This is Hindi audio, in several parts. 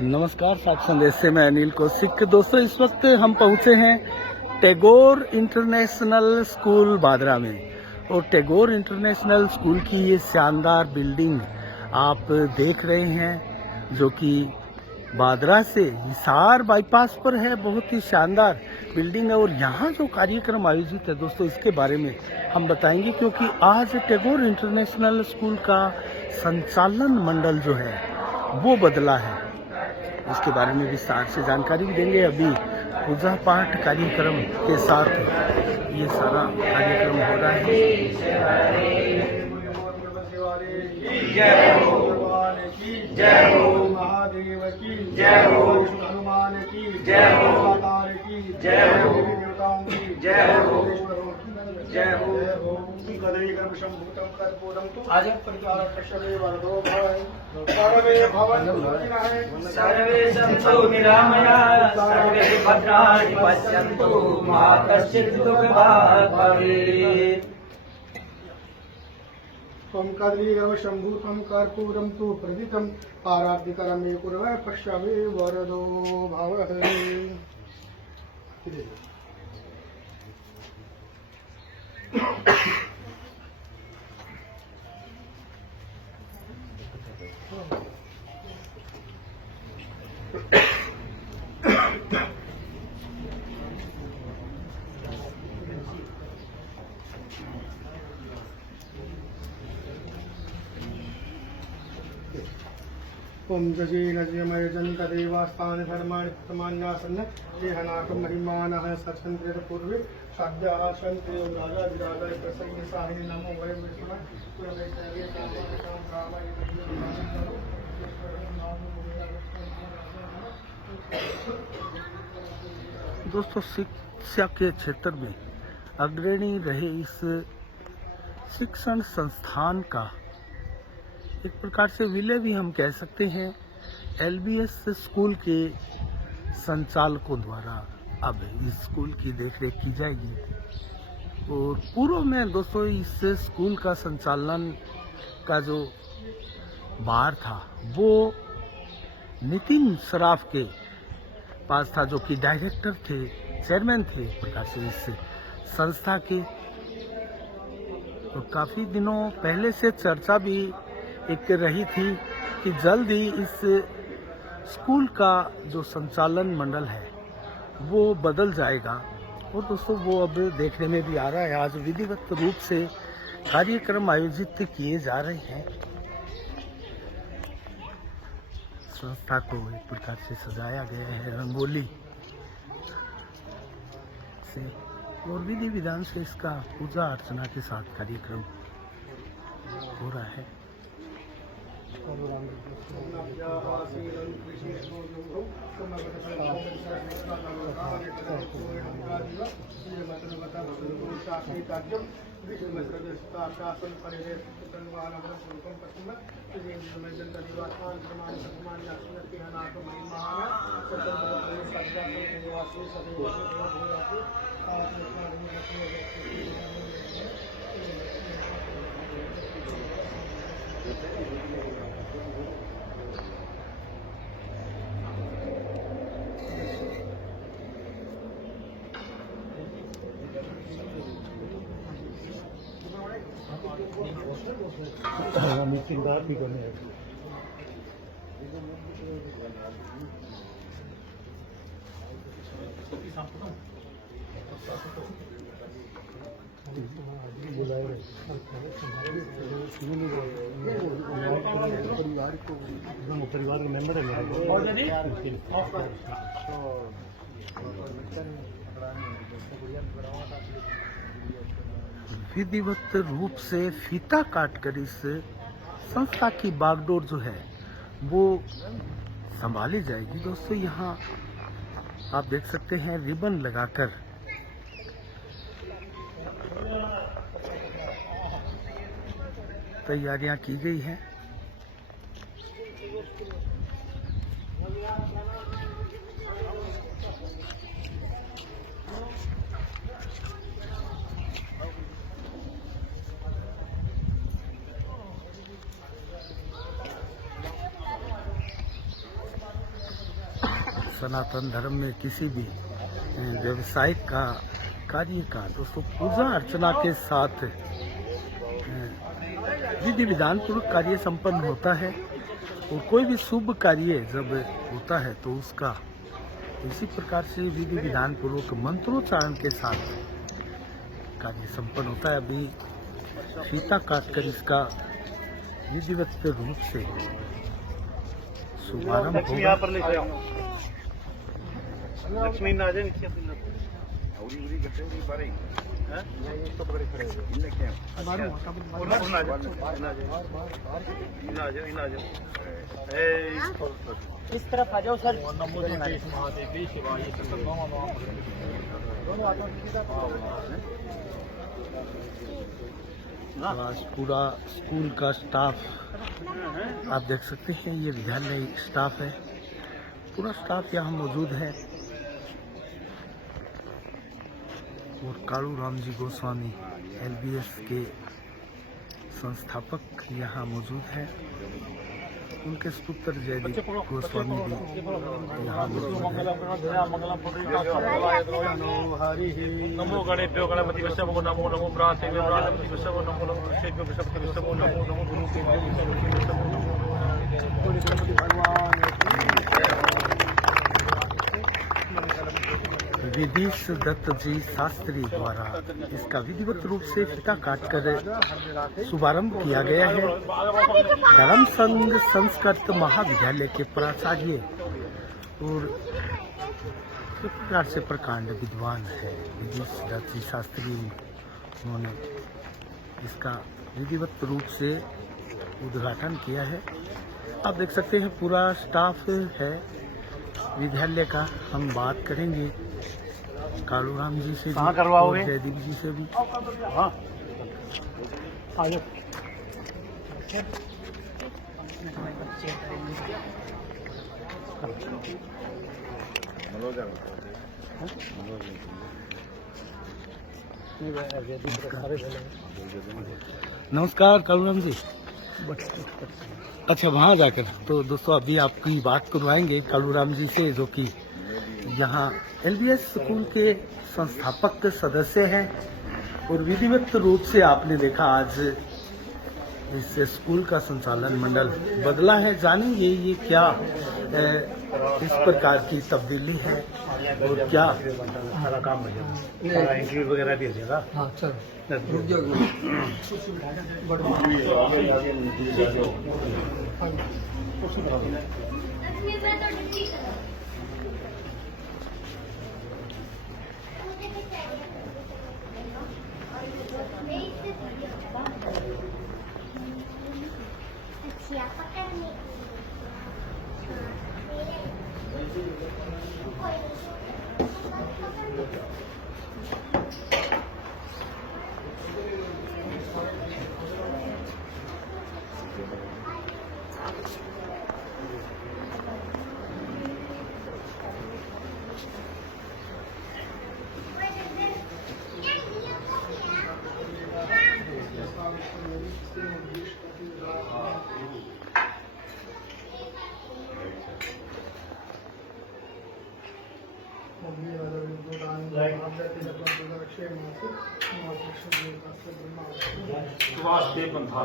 नमस्कार, सात संदेश से मैं अनिल कौशिक। दोस्तों, इस वक्त हम पहुंचे हैं टैगोर इंटरनेशनल स्कूल बादरा में। और टैगोर इंटरनेशनल स्कूल की ये शानदार बिल्डिंग आप देख रहे हैं, जो कि बादरा से हिसार बाईपास पर है। बहुत ही शानदार बिल्डिंग है। और यहाँ जो कार्यक्रम आयोजित है दोस्तों, इसके बारे में हम बताएंगे, क्योंकि आज टैगोर इंटरनेशनल स्कूल का संचालन मंडल जो है वो बदला है। इसके बारे में विस्तार से जानकारी भी देंगे। अभी पूजा पाठ कार्यक्रम के साथ ये सारा कार्यक्रम हो रहा है। जय हो भगवान की जय हो, महादेव की जय हो, हनुमान की जय हो, अवतार की जय हो, देवताओं की जय हो, जय हो। कदलीकर्म शंभूतम कर्पूरम तु परिचार पश्यमे वरदो भव सर्वे भवन्तु सुखिनः सर्वे सन्तु निरामयाः सर्वे भद्राणि पश्यन्तु मा कश्चित् दुःखभाग् भवेत्। त्वं कदलीकर्म शंभूतम कर्पूरम तु प्रदितम आराध्यकरमे कुर्वः पश्यमे वरदो भवः। ओम जजेन जयमयजन्त देवास्तान धर्माणि प्रमाण्यासन्न देहनाकं महिमानः सचन्द्रेत पूर्वे साध्याः सन्ते राजा विराजाय प्रसन्न साहिने नमो वयं विष्णुः पुरमे सर्वे कामकाम कामाय दोस्तों, शिक्षा के क्षेत्र में अग्रणी रहे इस शिक्षण संस्थान का एक प्रकार से विलय भी हम कह सकते हैं, एलबीएस स्कूल के संचालकों द्वारा अब इस स्कूल की देखरेख की जाएगी। और पूर्व में दोस्तों इस स्कूल का संचालन का जो भार था वो नितिन सराफ के पास था, जो कि डायरेक्टर थे, चेयरमैन थे एक प्रकार से इस संस्था के। तो काफी दिनों पहले से चर्चा भी एक रही थी कि जल्द ही इस स्कूल का जो संचालन मंडल है वो बदल जाएगा। और दोस्तों, वो अब देखने में भी आ रहा है। आज विधिवत रूप से कार्यक्रम आयोजित किए जा रहे हैं। संस्था को एक प्रकार से सजाया गया है रंगोली से, और विधि विधान से इसका पूजा अर्चना के साथ कार्यक्रम हो रहा है। मीटिंग बात भी करनी है। परिवार के मेंबर है विधिवत रूप से फीता काटकर इस संस्था की बागडोर जो है वो संभाली जाएगी। दोस्तों, यहाँ आप देख सकते हैं रिबन लगाकर तैयारियां की गई हैं। सनातन धर्म में किसी भी व्यवसायिक का कार्य का दोस्तों पूजा अर्चना के साथ विधि विधान पूर्वक कार्य संपन्न होता है। और कोई भी शुभ कार्य जब होता है तो उसका इसी प्रकार से विधि विधान पूर्वक मंत्रोच्चारण के साथ कार्य संपन्न होता है। अभी फीता काटकर इसका विधिवत रूप से शुभारंभ होगा। लक्ष्मी इस तरफ आ जाओ सर। आज पूरा स्कूल का स्टाफ आप देख सकते हैं, ये विद्यालय स्टाफ है, पूरा स्टाफ यहाँ मौजूद है। और कालू राम जी गोस्वामी LBS के संस्थापक यहाँ मौजूद है, उनके सुपुत्र जयदीप गोस्वामी भी यहाँ मौजूद है। नमो गणेभ्यो गणपति विष्णु नमो नमो प्रार्थेभ्यो प्रार्थपति विष्णु नमो नमो ऋषेभ्यो विष्णु विष्णु नमो नमो गुरुदेवो गणपति भगवान विधीश दत्त जी शास्त्री द्वारा इसका विधिवत रूप से फीता काटकर शुभारंभ किया गया है। धर्म संघ संस्कृत महाविद्यालय के प्राचार्य और एक प्रकार से प्रकांड विद्वान है विधीश दत्त जी शास्त्री, उन्होंने इसका विधिवत रूप से उद्घाटन किया है। आप देख सकते हैं पूरा स्टाफ है विद्यालय का। हम बात करेंगे कालू राम जी से भी और जयदीप जी से भी। हाँ नमस्कार कालू राम जी। अच्छा, वहाँ जाकर तो दोस्तों अभी आपकी बात करवाएंगे कालू राम जी से, जो कि यहाँ LBS स्कूल के संस्थापक सदस्य हैं। और विधिवत रूप से आपने देखा आज इस स्कूल का संचालन मंडल बदला है। जानेंगे ये क्या इस प्रकार की तब्दीली है और क्या सारा काम हो जाएगा, सारा इंटरव्यू वगैरह भी हो जाएगा। हाँ चल siapa kan nih? सुभाष देव पंथा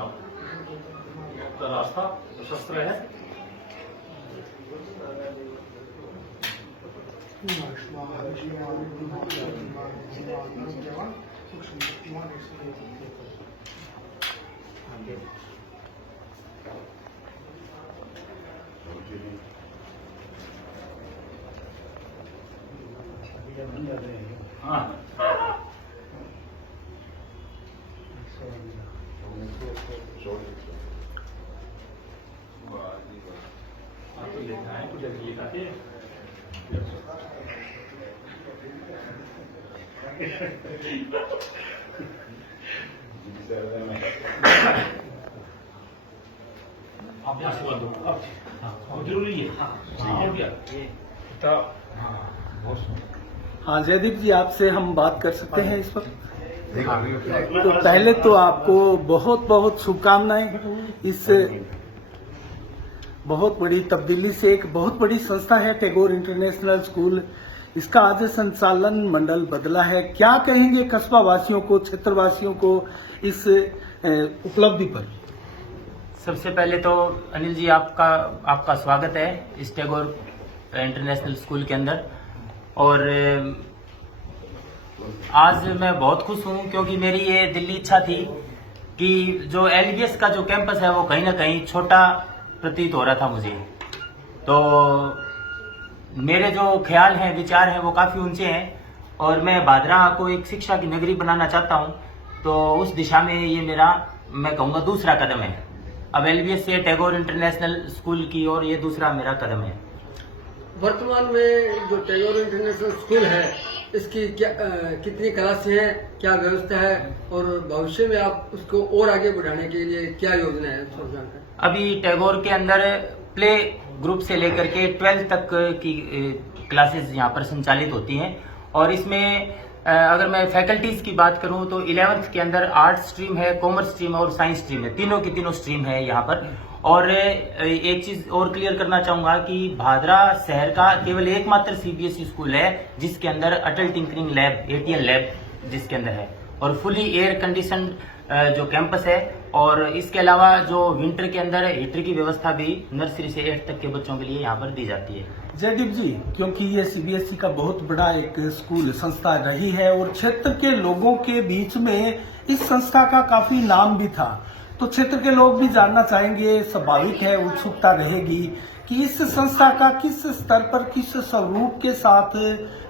का रास्ता शस्त्र है। हाँ आप यहाँ से दो। हाँ जरूरी है। हाँ हो गया तो हाँ जयदीप जी, आपसे हम बात कर सकते हैं इस वक्त? तो पहले तो आपको बहुत बहुत शुभकामनाएं इस बहुत बड़ी तब्दीली से एक बहुत बड़ी संस्था है टैगोर इंटरनेशनल स्कूल। इसका आज संचालन मंडल बदला है। क्या कहेंगे कस्बा वासियों को, क्षेत्र वासियों को इस उपलब्धि पर? सबसे पहले तो अनिल जी आपका स्वागत है इस टैगोर इंटरनेशनल स्कूल के अंदर। और आज मैं बहुत खुश हूं क्योंकि मेरी ये दिल्ली इच्छा थी कि जो एलबीएस का जो कैंपस है वो कहीं ना कहीं छोटा प्रतीत हो रहा था मुझे। तो मेरे जो ख्याल हैं, विचार हैं, वो काफ़ी ऊंचे हैं और मैं भादरा को एक शिक्षा की नगरी बनाना चाहता हूं। तो उस दिशा में ये मेरा, मैं कहूँगा, दूसरा कदम है। अब एलबीएस से टैगोर इंटरनेशनल स्कूल की ओर ये दूसरा मेरा कदम है। वर्तमान में जो टैगोर इंटरनेशनल स्कूल है, इसकी कितनी क्लासें हैं, क्या व्यवस्था है और भविष्य में आप उसको और आगे बढ़ाने के लिए क्या योजना है? अभी टैगोर के अंदर प्ले ग्रुप से लेकर के 12th तक की क्लासेस यहाँ पर संचालित होती हैं। और इसमें अगर मैं फैकल्टीज की बात करूं तो 11th के अंदर आर्ट स्ट्रीम है, कॉमर्स स्ट्रीम है और साइंस स्ट्रीम है। तीनों की तीनों स्ट्रीम है यहाँ पर। और एक चीज और क्लियर करना चाहूंगा कि भादरा शहर का केवल एकमात्र सीबीएसई स्कूल है जिसके अंदर अटल टिंकरिंग लैब, एटीएल लैब जिसके अंदर है, और फुली एयर कंडीशन जो कैंपस है। और इसके अलावा जो विंटर के अंदर हीटर की व्यवस्था भी नर्सरी से 8th तक के बच्चों के लिए यहाँ पर दी जाती है। जयदीप जी, क्योंकि ये सीबीएसई का बहुत बड़ा एक स्कूल संस्था रही है और क्षेत्र के लोगों के बीच में इस संस्था का काफी नाम भी था, तो क्षेत्र के लोग भी जानना चाहेंगे, स्वाभाविक है, उत्सुकता रहेगी कि इस संस्था का किस स्तर पर, किस स्वरूप के साथ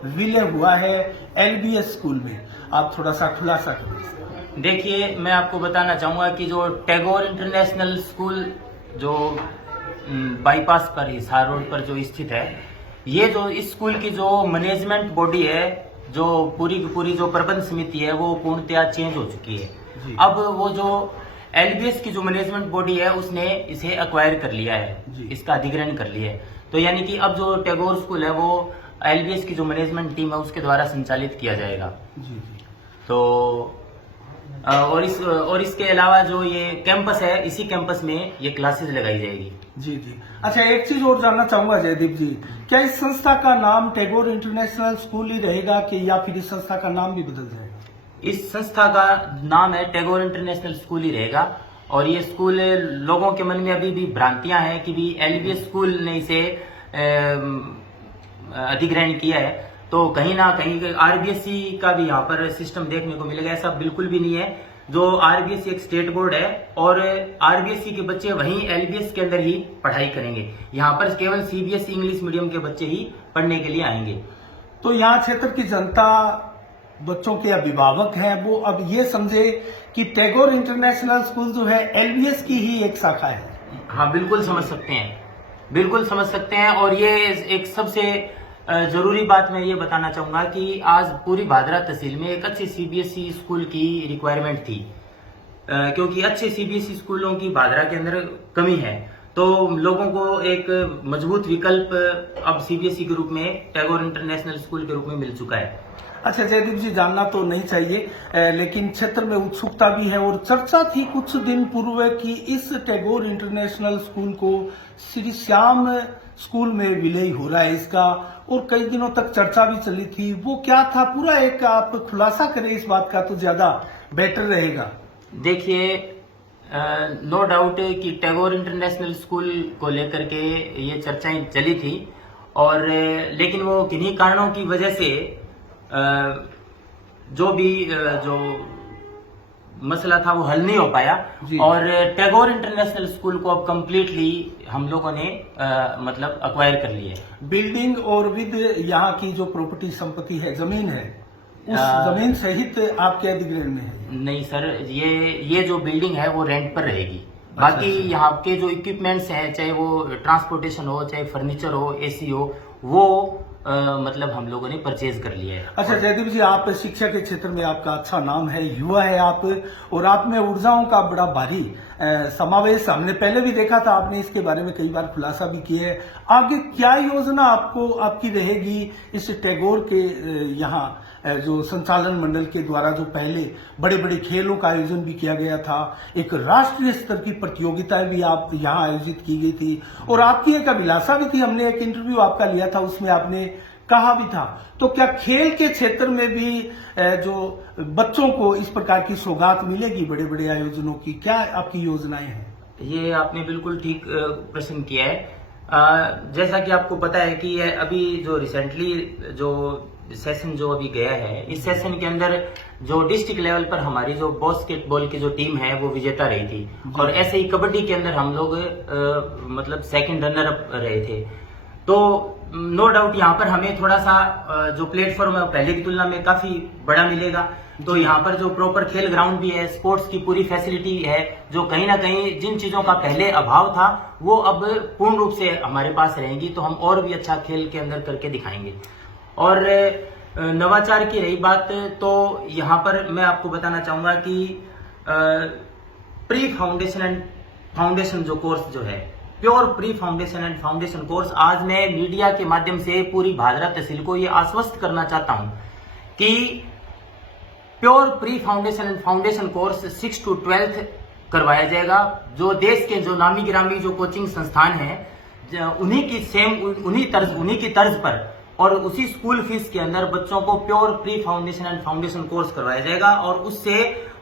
विलय हुआ है एलबीएस स्कूल में। आप थोड़ा सा खुलासा करें। देखिए, मैं आपको बताना चाहूंगा कि जो टैगोर इंटरनेशनल स्कूल जो बाईपास पर, हिसार रोड पर जो स्थित है, ये जो इस स्कूल की जो मैनेजमेंट बॉडी है, जो पूरी की पूरी जो प्रबंध समिति है, वो पूर्णतया चेंज हो चुकी है। अब वो जो एलबीएस की जो मैनेजमेंट बॉडी है उसने इसे एक्वायर कर लिया है, इसका अधिग्रहण कर लिया है। तो यानी कि अब जो टैगोर स्कूल है वो एलबीएस की जो मैनेजमेंट टीम है उसके द्वारा संचालित किया जाएगा। तो और इसके अलावा जो ये कैंपस है, इसी कैंपस में ये क्लासेस लगाई जाएगी। जी। अच्छा, एक चीज और जानना चाहूंगा जयदीप जी, क्या इस संस्था का नाम टैगोर इंटरनेशनल स्कूल ही रहेगा कि या फिर इस संस्था का नाम भी बदल जाएगा? इस संस्था का नाम है टैगोर इंटरनेशनल स्कूल ही रहेगा। और ये स्कूल, लोगों के मन में अभी भी भ्रांतियां हैं कि भी एलबीएस स्कूल ने इसे अधिग्रहण किया है, तो कहीं ना कहीं आरबीएसई का भी यहाँ पर सिस्टम देखने को मिलेगा। ऐसा बिल्कुल भी नहीं है। जो आरबीएसई एक स्टेट बोर्ड है और आरबीएसई के बच्चे वहीं एलबीएस के अंदर ही पढ़ाई करेंगे। यहाँ पर केवल सीबीएसई इंग्लिश मीडियम के बच्चे ही पढ़ने के लिए आएंगे। तो यहाँ क्षेत्र की जनता, बच्चों के अभिभावक हैं, वो अब ये समझे कि टैगोर इंटरनेशनल स्कूल जो है एलबीएस की ही एक शाखा है। हाँ, बिल्कुल समझ सकते हैं, बिल्कुल समझ सकते हैं। और ये एक सबसे जरूरी बात मैं ये बताना चाहूंगा कि आज पूरी भादरा तहसील में एक अच्छे सीबीएसई स्कूल की रिक्वायरमेंट थी, क्योंकि अच्छे सीबीएसई स्कूलों की भादरा के अंदर कमी है। तो लोगों को एक मजबूत विकल्प अब सीबीएसई के रूप में, टैगोर इंटरनेशनल स्कूल के रूप में मिल चुका है। अच्छा जयदीप जी, जानना तो नहीं चाहिए, लेकिन क्षेत्र में उत्सुकता भी है और चर्चा थी कुछ दिन पूर्व कि इस टैगोर इंटरनेशनल स्कूल को श्री श्याम स्कूल में विलय हो रहा है इसका, और कई दिनों तक चर्चा भी चली थी। वो क्या था पूरा, एक आप खुलासा करें इस बात का तो ज्यादा बेटर रहेगा। देखिए, नो डाउट कि टैगोर इंटरनेशनल स्कूल को लेकर के ये चर्चाएं चली थी, और लेकिन वो किन्हीं कारणों की वजह से जो मसला था वो हल नहीं हो पाया। और टैगोर इंटरनेशनल स्कूल को अब कम्प्लीटली हम लोगों ने मतलब अक्वायर कर लिया है। बिल्डिंग और विद यहाँ की जो प्रॉपर्टी संपत्ति है, जमीन है, उस जमीन सहित आपके अधिग्रहण में है? नहीं सर, ये जो बिल्डिंग है वो रेंट पर रहेगी। बाकी यहाँ के जो इक्विपमेंट्स हैं, चाहे वो ट्रांसपोर्टेशन हो, चाहे फर्नीचर हो, एसी हो, वो मतलब हम लोगों ने परचेज कर लिया है। अच्छा जयदीप जी, आप शिक्षा के क्षेत्र में आपका अच्छा नाम है, युवा है आप, और आप में ऊर्जाओं का बड़ा भारी समावेश हमने पहले भी देखा था, आपने इसके बारे में कई बार खुलासा भी किया है। आगे क्या योजना आपकी रहेगी इस टैगोर के यहाँ जो संचालन मंडल के द्वारा जो पहले बड़े बड़े खेलों का आयोजन भी किया गया था, एक राष्ट्रीय स्तर की प्रतियोगिताएं भी आप यहाँ आयोजित की गई थी और आपकी एक अभिलाषा भी थी। हमने एक इंटरव्यू आपका लिया था, उसमें आपने कहा भी था। तो क्या खेल के क्षेत्र में भी जो बच्चों को इस प्रकार की सौगात मिलेगी बड़े बड़े आयोजनों की, क्या आपकी योजनाएं हैं? ये आपने बिल्कुल ठीक प्रश्न किया है। जैसा कि आपको पता है कि ये अभी जो रिसेंटली जो सेशन जो अभी गया है, इस सेशन के अंदर जो डिस्ट्रिक्ट लेवल पर हमारी जो बास्केटबॉल की जो टीम है वो विजेता रही थी और ऐसे ही कबड्डी के अंदर हम लोग मतलब सेकंड रनर अप रहे थे। तो नो डाउट यहाँ पर हमें थोड़ा सा जो प्लेटफॉर्म है पहले की तुलना में काफी बड़ा मिलेगा। तो यहाँ पर जो प्रॉपर खेल ग्राउंड भी है, स्पोर्ट्स की पूरी फैसिलिटी है, जो कहीं ना कहीं जिन चीजों का पहले अभाव था वो अब पूर्ण रूप से हमारे पास रहेंगी। तो हम और भी अच्छा खेल के अंदर करके दिखाएंगे। और नवाचार की रही बात, तो यहाँ पर मैं आपको बताना चाहूंगा कि प्री फाउंडेशन एंड फाउंडेशन जो कोर्स जो है, pure pre foundation and foundation course, आज मैं मीडिया के माध्यम से पूरी भादरा तहसील को ये आश्वस्त करना चाहता हूं कि pure pre foundation and foundation course 6 to 12 करवाया जाएगा। जो देश के जो नामी गिरामी जो कोचिंग संस्थान हैं, उन्हीं की सेम उन्हीं की तर्ज पर और उसी स्कूल फीस के अंदर बच्चों को pure pre foundation and foundation course करवाया जाएगा और उससे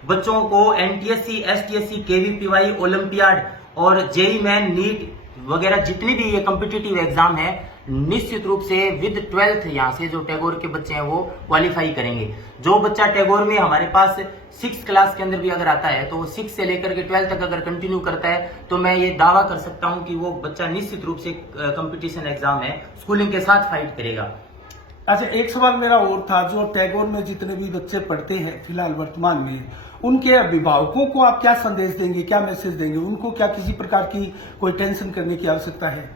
बच्चों को एनटीएससी, एसटीएससी, केवीपीवाई, ओलंपियाड और जेई मेन, नीट वगैरह जितनी भी ये कॉम्पिटिटिव एग्जाम है, निश्चित रूप से विद 12th यहाँ से जो टैगोर के बच्चे हैं वो क्वालिफाई करेंगे। जो बच्चा टैगोर में हमारे पास 6th क्लास के अंदर भी अगर आता है तो वो 6 से लेकर के 12 तक अगर कंटिन्यू करता है तो मैं ये दावा कर सकता हूँ कि वो बच्चा निश्चित रूप से कंपटीशन एग्जाम है स्कूलिंग के साथ फाइट करेगा। अच्छा, एक सवाल मेरा और था, जो टैगोर में जितने भी बच्चे पढ़ते हैं फिलहाल वर्तमान में, उनके अभिभावकों को आप क्या संदेश देंगे, क्या मैसेज देंगे? उनको क्या किसी प्रकार की कोई टेंशन करने की आवश्यकता है?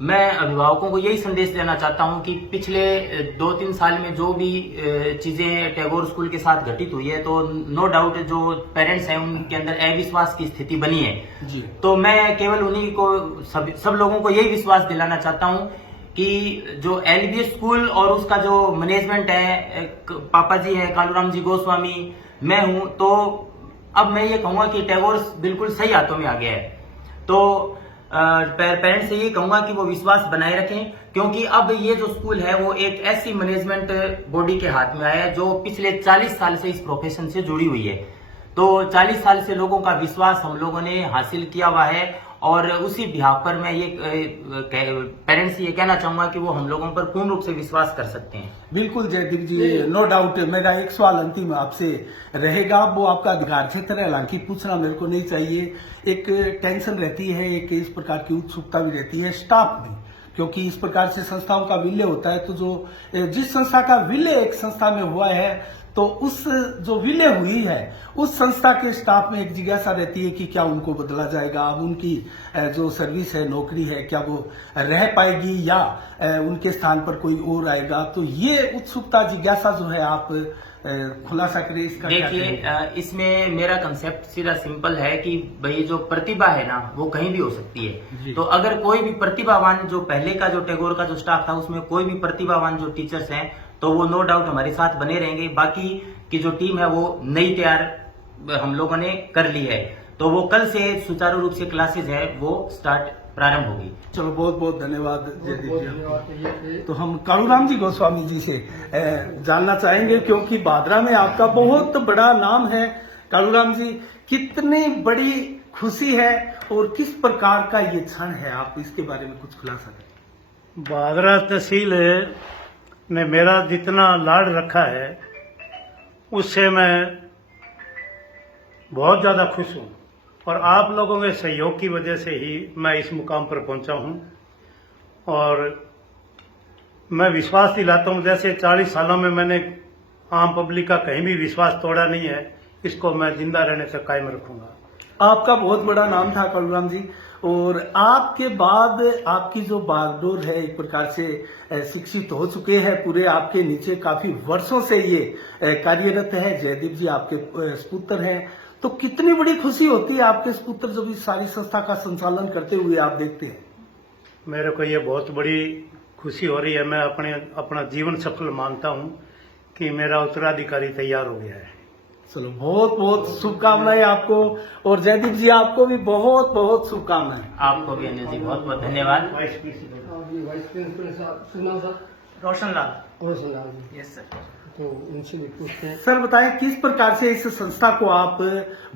मैं अभिभावकों को यही संदेश देना चाहता हूं कि पिछले 2-3 साल में जो भी चीजें टैगोर स्कूल के साथ घटित हुई है, तो नो डाउट जो पेरेंट्स हैं उनके अंदर अविश्वास की स्थिति बनी है जी। तो मैं केवल उन्हीं को सब लोगों को यही विश्वास दिलाना चाहता हूं कि जो एलबीएस स्कूल और उसका जो मैनेजमेंट है, पापा जी है कालूराम जी गोस्वामी, मैं हूं, तो अब मैं ये कहूंगा कि टैगोर बिल्कुल सही हाथों में आ गया है। तो पेरेंट्स से ये कहूंगा कि वो विश्वास बनाए रखें, क्योंकि अब ये जो स्कूल है वो एक ऐसी मैनेजमेंट बॉडी के हाथ में आया है जो पिछले 40 साल से इस प्रोफेशन से जुड़ी हुई है। तो 40 साल से लोगों का विश्वास हम लोगों ने हासिल किया हुआ है और उसी बिहाफ पर मैं ये पेरेंट्स से ये कहना चाहूंगा कि वो हम लोगों पर पूर्ण रूप से विश्वास कर सकते हैं। बिल्कुल जयदीप जी, नो डाउट। मेरा एक सवाल अंतिम आपसे रहेगा, वो आपका अधिकार क्षेत्र है, हालांकि पूछना मेरे को नहीं चाहिए। एक टेंशन रहती है, एक इस प्रकार की उत्सुकता भी रहती है स्टाफ में, क्योंकि इस प्रकार से संस्थाओं का विलय होता है, तो जो जिस संस्था का विलय एक संस्था में हुआ है, तो उस जो विलय हुई है उस संस्था के स्टाफ में एक जिज्ञासा रहती है कि क्या उनको बदला जाएगा, अब उनकी जो सर्विस है, नौकरी है, क्या वो रह पाएगी या उनके स्थान पर कोई और आएगा। तो ये उत्सुकता, जिज्ञासा जो है, आप खुलासा करें इसका। देखिए, इसमें मेरा कंसेप्ट सीधा सिंपल है कि भाई जो प्रतिभा है ना वो कहीं भी हो सकती है। तो अगर कोई भी प्रतिभावान, जो पहले का जो टैगोर का जो स्टाफ था उसमें कोई भी प्रतिभावान जो टीचर्स हैं, तो वो नो डाउट हमारे साथ बने रहेंगे। बाकी की जो टीम है वो नई तैयार हम लोगों ने कर ली है, तो वो कल से सुचारू रूप से क्लासेज है वो स्टार्ट प्रारंभ होगी। चलो, बहुत बहुत धन्यवाद जयदीप जी। तो हम कालूराम जी गोस्वामी जी से जानना चाहेंगे, क्योंकि भादरा में आपका बहुत बड़ा नाम है। कालूराम जी, कितनी बड़ी खुशी है और किस प्रकार का ये क्षण है, आप इसके बारे में कुछ खुलासा करें। भादरा तहसील ने मेरा जितना लाड रखा है उससे मैं बहुत ज़्यादा खुश हूँ और आप लोगों के सहयोग की वजह से ही मैं इस मुकाम पर पहुँचा हूँ। और मैं विश्वास दिलाता हूँ, जैसे 40 सालों में मैंने आम पब्लिक का कहीं भी विश्वास तोड़ा नहीं है, इसको मैं जिंदा रहने तक कायम रखूँगा। आपका बहुत बड़ा नाम था कालूराम जी, और आपके बाद आपकी जो बागडोर है एक प्रकार से शिक्षित हो चुके हैं, पूरे आपके नीचे काफी वर्षों से ये कार्यरत है। जयदीप जी आपके सुपुत्र हैं, तो कितनी बड़ी खुशी होती है आपके सुपुत्र जब इस सारी संस्था का संचालन करते हुए आप देखते हैं। मेरे को ये बहुत बड़ी खुशी हो रही है। मैं अपना जीवन सफल मानता हूँ कि मेरा उत्तराधिकारी तैयार हो गया है। चलो, बहुत बहुत शुभकामनाएं आपको, और जयदीप जी आपको भी बहुत बहुत शुभकामनाएं। आपको भी अनिल जी बहुत बहुत धन्यवाद। वाइस प्रिंसिपल साहब, सुना sir? Roshan Lal. Roshan Lal ji. Yes sir. तो इनसे भी पूछते हैं। सर बताएं, किस प्रकार से इस संस्था को आप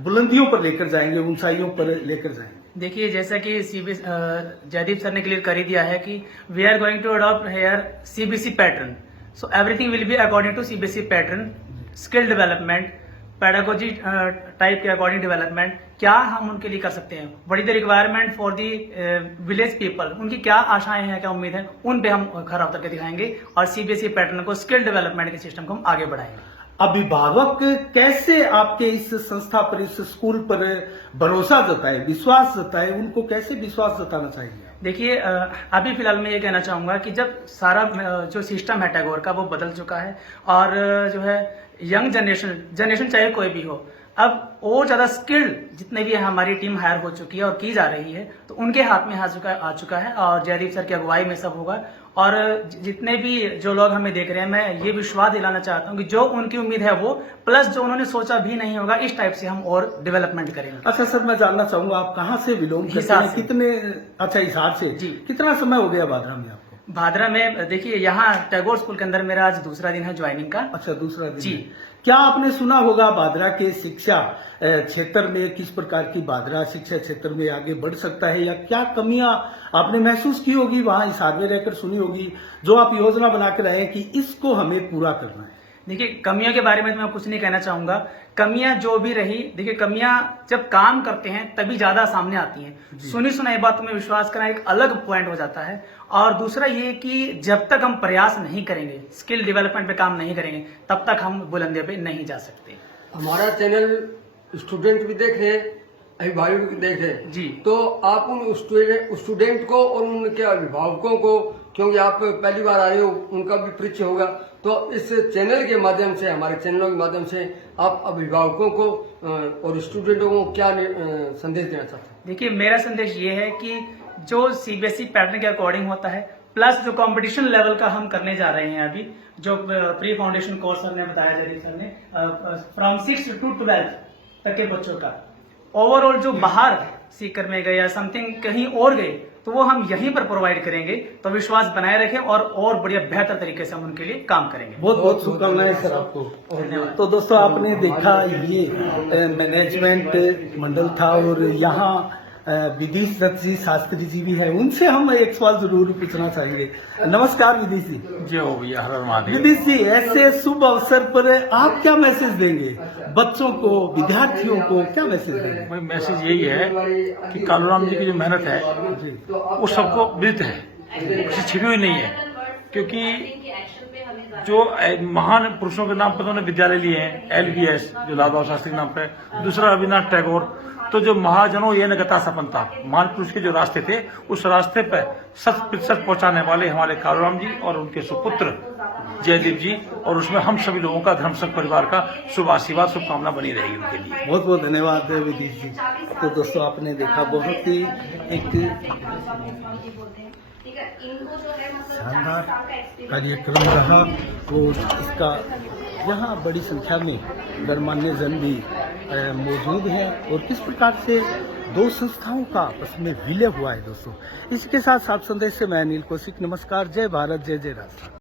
बुलंदियों पर लेकर जाएंगे, ऊंचाइयों पर लेकर जाएंगे? देखिए, जैसा कि जयदीप सर ने क्लियर कर ही दिया है कि we are going to adopt here CBSE pattern, so everything will be according to CBSE pattern, skill development, pedagogy type के अकॉर्डिंग डेवलपमेंट। क्या हम उनके लिए कर सकते हैं, what is the requirement for the village people, उनकी क्या आशाएं हैं, क्या उम्मीद है, उन पे हम खरा उतर के दिखाएंगे और सीबीएसई पैटर्न को, स्किल डेवलपमेंट के सिस्टम को हम आगे बढ़ाएंगे। अभिभावक कैसे आपके इस संस्था पर, इस स्कूल पर भरोसा जताए, विश्वास जताए, उनको कैसे विश्वास जताना चाहिए? देखिए, अभी फिलहाल मैं ये कहना चाहूंगा कि जब सारा जो सिस्टम है टैगोर का वो बदल चुका है और जो है यंग जनरेशन चाहे कोई भी हो, अब और ज्यादा स्किल्ड जितने भी हमारी टीम हायर हो चुकी है और की जा रही है, तो उनके हाथ में आ चुका है और जयदीप सर की अगुवाई में सब होगा। और जितने भी जो लोग हमें देख रहे हैं, मैं ये विश्वास दिलाना चाहता हूँ कि जो उनकी उम्मीद है वो प्लस जो उन्होंने सोचा भी नहीं होगा, इस टाइप से हम और डेवलपमेंट करेंगे। अच्छा सर, मैं जानना चाहूंगा आप कहाँ से बिलोंग करते हिसार हैं, से। कितने, अच्छा हिसार से जी। कितना समय हो गया भादरा में आपको? भादरा में देखिए, यहाँ टैगोर स्कूल के अंदर मेरा आज दूसरा दिन है ज्वाइनिंग का। अच्छा, दूसरा दिन जी। है। क्या आपने सुना होगा भादरा के शिक्षा क्षेत्र में, किस प्रकार की भादरा शिक्षा क्षेत्र में आगे बढ़ सकता है, या क्या कमियां आपने महसूस की होगी, वहां हिसार में रहकर सुनी होगी, जो आप योजना बनाकर आए कि इसको हमें पूरा करना है? देखिए, कमियों के बारे में तो मैं कुछ नहीं कहना चाहूंगा। कमियां जो भी रही, देखिए कमियां जब काम करते हैं तभी ज्यादा सामने आती हैं। सुनी सुनाई बातों में विश्वास करना एक अलग पॉइंट हो जाता है। और दूसरा ये कि जब तक हम प्रयास नहीं करेंगे, स्किल डेवलपमेंट पे काम नहीं करेंगे, तब तक हम बुलंदियों पे नहीं जा सकते। हमारा चैनल स्टूडेंट भी देख रहे हैं, अभिभावक भी देख रहे हैं जी। तो आप उन स्टूडेंट को और उनके अभिभावकों को, क्योंकि आप पहली बार आए हो, उनका भी परिचय होगा, तो इस चैनल के माध्यम से, हमारे चैनलों के माध्यम से आप अभिभावकों को और स्टूडेंटों को क्या संदेश देना चाहते हैं? देखिए, मेरा संदेश ये है कि जो सीबीएसई पैटर्न के अकॉर्डिंग होता है, प्लस जो कंपटीशन लेवल का हम करने जा रहे हैं अभी, जो प्री फाउंडेशन कोर्स सर ने बताया, जयदीप सर ने, फ्रॉम 6 to 12 तक के बच्चों का, ओवरऑल जो बाहर सीकर में गए या समथिंग कहीं और गए, तो वो हम यहीं पर प्रोवाइड करेंगे। तो विश्वास बनाए रखें और बढ़िया बेहतर तरीके से हम उनके लिए काम करेंगे। बहुत बहुत शुभकामनाएं सर आपको। धन्यवाद। तो दोस्तों, आपने देखा ये मैनेजमेंट मंडल था, और यहाँ विदिश दत्त जी शास्त्री जी भी हैं, उनसे हम एक सवाल जरूर पूछना चाहेंगे। नमस्कार विदिश जी। जय हो भैया, हर हर महादेव। विदिश जी, ऐसे शुभ अवसर पर आप क्या मैसेज देंगे बच्चों को, विद्यार्थियों को, क्या मैसेज देंगे? भाई मैसेज यही है कि कालूराम जी की जो मेहनत है वो सबको विदित है, किसी छिपी हुई नहीं है, क्योंकि जो महान पुरुषों के नाम पर उन्होंने विद्यालय लिए हैं, LBS जो लाल बहादुर शास्त्री के नाम पे, दूसरा रविन्द्रनाथ टैगोर, तो जो महाजनों ये न गता सपनता, महान पुरुष के जो रास्ते थे, उस रास्ते पर 100% पहुंचाने वाले हमारे कालूराम जी और उनके सुपुत्र जयदीप जी, और उसमें हम सभी लोगों का, धर्म संघ परिवार का शुभ आशीर्वाद, शुभकामना बनी रहेगी उनके लिए। बहुत बहुत धन्यवाद विदिश जी। तो दोस्तों, आपने देखा बहुत ही एक शानदार कार्यक्रम रहा, और इसका यहाँ बड़ी संख्या में गणमान्य जन भी मौजूद हैं, और किस प्रकार से दो संस्थाओं का आपस में विलय हुआ है। दोस्तों, इसके साथ साथ संदेश से मैं अनिल कौशिक, नमस्कार, जय भारत, जय जय राष्ट्र।